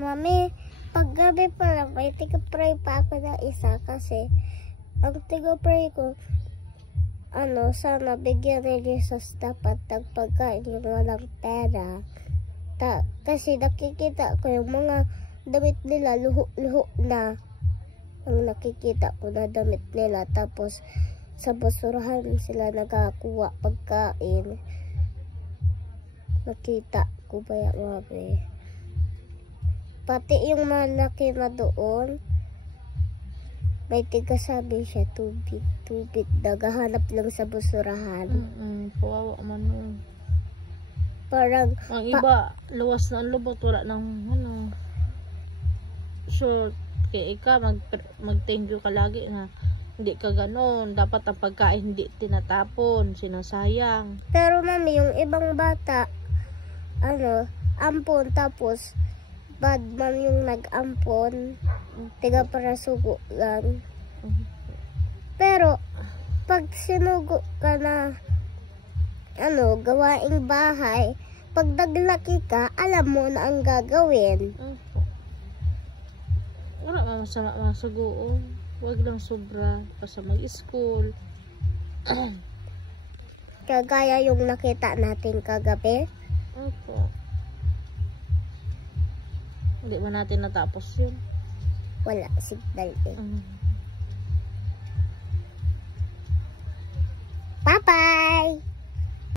Mami, paggabi pa lang, may tiga-pray pa ako na isa kasi ang tiga-pray ko, sana bigyan ni Jesus dapat ng pagkain yung walang pera. Kasi nakikita ko yung mga damit nila, luho na. Ang nakikita ko na damit nila, tapos sa basurahan sila nagkakuha pagkain. Nakita ko ba yan, Mami? Pati yung malaki na doon, may tigasabi siya, tubig. Naghahanap lang sa basurahan. Kawawa man nun. Parang, ang iba, luwas na ang lubot, wala ng sure, kaya ikaw, mag-thank you ka lagi na hindi ka ganon. Dapat ang pagkain hindi tinatapon, sinasayang. Pero Mami, yung ibang bata, ampon, tapos bad mom yung nag-ampon, tiga para sugo lang. Pero pag sinugo ka na gawaing bahay, pag naglaki ka, alam mo na ang gagawin. Wala mga masama mga sugoon. Huwag lang sobra basta mag-school. Kagaya yung nakita natin kagabi. Opo. Hindi ba natin natapos yun? Wala signal eh.